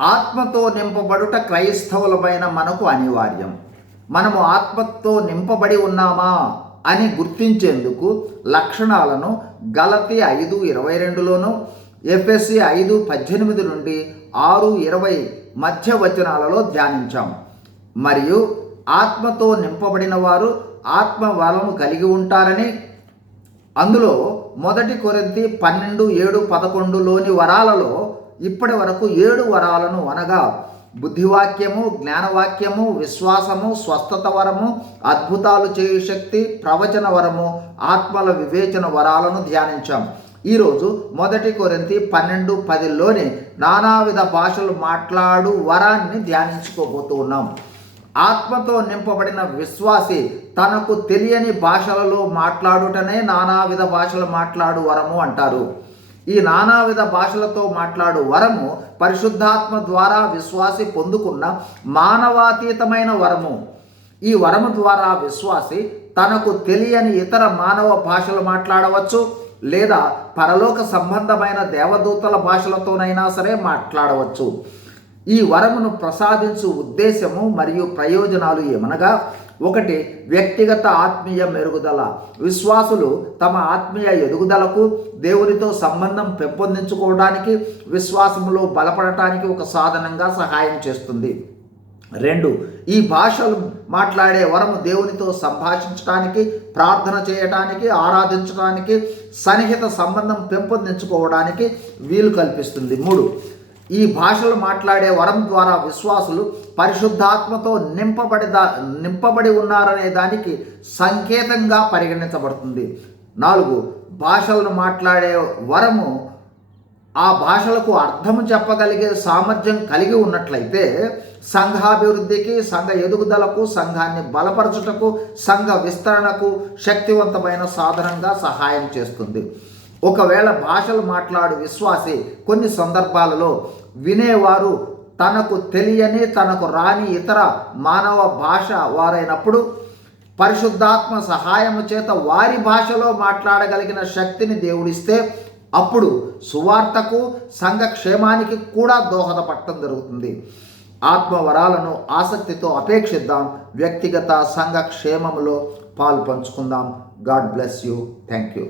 ఆత్మతో నింపబడుట క్రైస్తవులమైన మనకు అనివార్యం. మనము ఆత్మతో నింపబడి ఉన్నామా అని గుర్తించేందుకు లక్షణాలను గలతీ 5:22లోను, ఎఫెసీ 5:18 నుండి 6:20 మధ్య వచనాలలో ధ్యానించాం. మరియు ఆత్మతో నింపబడిన వారు ఆత్మ వరము కలిగి ఉంటారని, అందులో 1 కొరింథీ 12:7-11లోని వరాలలో ఇప్పటి వరకు 7 వరాలను అనగా బుద్ధివాక్యము, జ్ఞానవాక్యము, విశ్వాసము, స్వస్థత వరము, అద్భుతాలు చేయు శక్తి, ప్రవచన వరము, ఆత్మల వివేచన వరాలను ధ్యానించాం. ఈరోజు 1 కొరింథీ 12:10లోని నానావిధ భాషలు మాట్లాడు వరాన్ని ధ్యానించుకోబోతూ ఉన్నాం. ఆత్మతో నింపబడిన విశ్వాసి తనకు తెలియని భాషలలో మాట్లాడుటనే నానావిధ భాషలు మాట్లాడు వరము అంటారు. ఈ నానావిధ భాషలతో మాట్లాడు వరము పరిశుద్ధాత్మ ద్వారా విశ్వాసి పొందుకున్న మానవాతీతమైన వరము. ఈ వరము ద్వారా విశ్వాసి తనకు తెలియని ఇతర మానవ భాషలు మాట్లాడవచ్చు, లేదా పరలోక సంబంధమైన దేవదూతల భాషలతోనైనా సరే మాట్లాడవచ్చు. ఈ వరమును ప్రసాదించు ఉద్దేశము మరియు ప్రయోజనాలు ఏమనగా, 1 వ్యక్తిగత ఆత్మీయ మెరుగుదల. విశ్వాసులు తమ ఆత్మీయ ఎదుగుదలకు, దేవునితో సంబంధం పెంపొందించుకోవడానికి, విశ్వాసములో బలపడటానికి ఒక సాధనంగా సహాయం చేస్తుంది. 2 ఈ భాషలు మాట్లాడే వరము దేవునితో సంభాషించడానికి, ప్రార్థన చేయటానికి, ఆరాధించడానికి, సన్నిహిత సంబంధం పెంపొందించుకోవడానికి వీలు కల్పిస్తుంది. 3 ఈ భాషలు మాట్లాడే వరం ద్వారా విశ్వాసులు పరిశుద్ధాత్మతో నింపబడి ఉన్నారనే దానికి సంకేతంగా పరిగణించబడుతుంది. 4 భాషలను మాట్లాడే వరము ఆ భాషలకు అర్థము చెప్పగలిగే సామర్థ్యం కలిగి ఉన్నట్లయితే సంఘాభివృద్ధికి, సంఘ ఎదుగుదలకు, సంఘాన్ని బలపరచుటకు, సంఘ విస్తరణకు శక్తివంతమైన సాధనంగా సహాయం చేస్తుంది. ఒకవేళ భాషలు మాట్లాడు విశ్వాసి కొన్ని సందర్భాలలో వినేవారు తనకు తెలియని, తనకు రాని ఇతర మానవ భాష వారైనప్పుడు పరిశుద్ధాత్మ సహాయము చేత వారి భాషలో మాట్లాడగలిగిన శక్తిని దేవుడిస్తే అప్పుడు సువార్తకు, సంఘ క్షేమానికి కూడా దోహదపడటం జరుగుతుంది. ఆత్మవరాలను ఆసక్తితో అపేక్షిద్దాం. వ్యక్తిగత సంఘ క్షేమములో పాలు పంచుకుందాం. God bless you. Thank you.